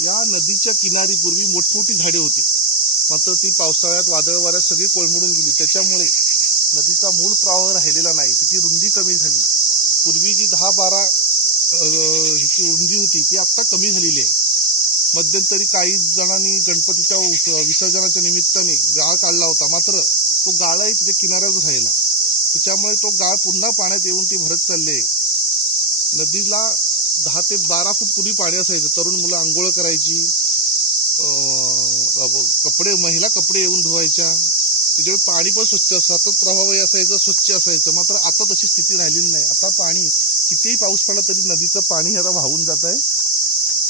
या नदीच्या किनारी पूर्वी मोठमोठी झाडे होती, मात्र ती पावसाळ्यात वादळ वाऱ्यात सगळी कोलमडून गेली। त्याच्यामुळे नदीचा मूळ प्रवाह राहिलेला नाही, तिची रुंदी कमी झाली। पूर्वी जी 10-12 हिची रुंदी होती ती आता कमी झालेली आहे। मध्यंतरी काही जणांनी गणपतीच्या विसर्जनाच्या निमित्ताने गाळ काढला होता, मात्र तो गाळही तिथे किनाऱ्याच राहिला। त्याच्यामुळे तो गाळ पुन्हा पाण्यात येऊन ती भरत चालली आहे। नदीला 10 ते 12 फूट पूर्वी पाणी असायचं। तरुण मुलं आंघोळ करायची, महिला कपडे येऊन धुवायच्या, तिकडे पाणी पण स्वच्छ सतत प्रवाही असायचं, स्वच्छ असायचं। मात्र आता तशी स्थिती राहिलेली नाही। आता पाणी कितीही पाऊस पडला तरी नदीचं पाणी आता वाहून जात आहे,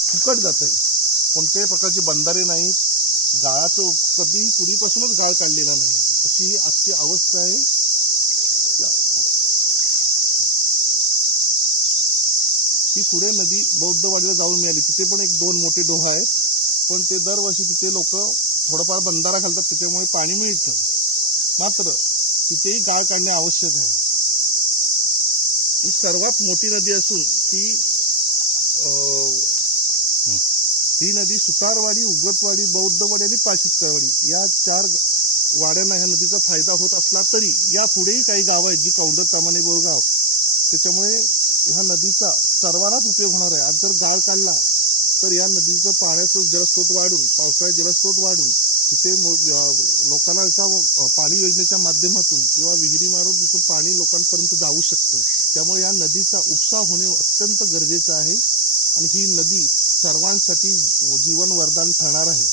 फुकट जात आहे। कोणत्याही प्रकारचे बंधारे नाहीत, गाळाचं कधीही पूर्वीपासूनच गाळ काढलेला नाही, अशी ही आजची अवस्था आहे। ही पुढे नदी बौद्धवाडीला जाऊन मिळाली, तिथे पण 1-2 मोठे डोह आहेत, पण ते दरवर्षी तिथे लोक थोडाफार बंधारा घालतात, त्याच्यामुळे पाणी मिळतं। मात्र तिथेही गाळ काढणे आवश्यक आहे। ही सर्वात मोठी नदी असून ही नदी सुतारवाडी, उगतवाडी, बौद्धवाडी आणि पाशितकळवाडी या 4 वाड्यांना ह्या नदीचा फायदा होत असला तरी या पुढेही काही गावं आहेत जी कौंडर, तामाणे, बोरगाव, त्याच्यामुळे ह्या नदीचा सर्वांनाच उपयोग होणार आहे। आज जर गाळ काढला तर या नदीचं पाण्याचं जलस्रोत वाढून, पावसाळ्यात जलस्रोत वाढून तिथे लोकांना याचा पाणी योजनेच्या माध्यमातून किंवा विहिरी मारून तिथं पाणी लोकांपर्यंत जाऊ शकतं। त्यामुळे या नदीचा उपसा होणे अत्यंत गरजेचं आहे आणि ही नदी सर्वांसाठी जीवन वरदान ठरणार आहे।